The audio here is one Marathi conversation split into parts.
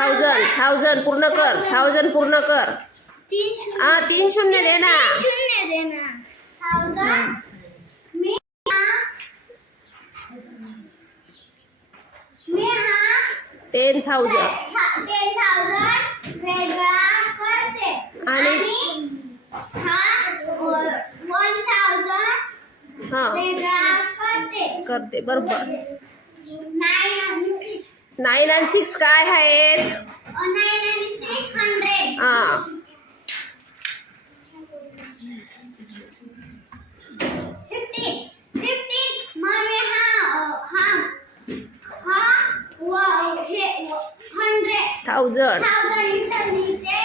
थाउजंड पूर्ण कर, 1000 पूर्ण कर. 3 शून्य दे ना. 10,000 वेगळा करते आणि हा 1000 हा वेगळा करते बरोबर. 9 आणि 6 काय आहेत? 9 आणि 6 100. हा 15 मग हे 100 इथं लिहिते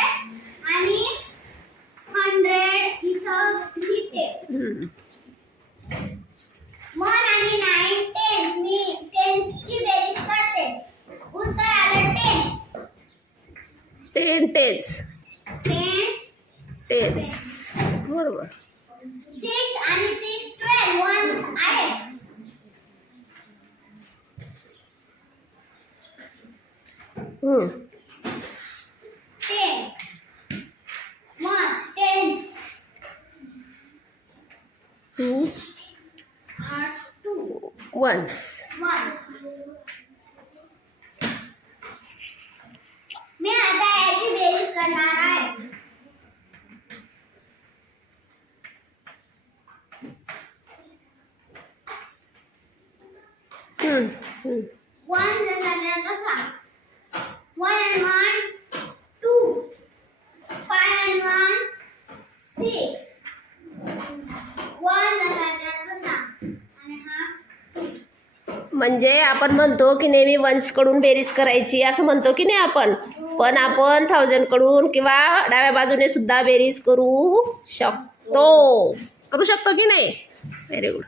आणि 100 इथं लिहिते. 1 आणि 9 10 मी 10 ची बेरीज करते. उत्तर आलं 10. 10 10 बरोबर. 6 आणि 6 12 वन्स आहेत. 10 1 10 2 2 वन्स. 1. मी आता याची बेरीज करणार आहे. वन जसा कसा 1 and 1 2 5 and 1 6 1 जसा कसा आणि हा म्हणजे आपण म्हणतो की नेहमी वन्स कडून बेरीज करायची असं म्हणतो की नाही आपण, पण आपण 1000 कडून किंवा डाव्या बाजूने सुद्धा बेरीज करू शकतो की नाही. Very good.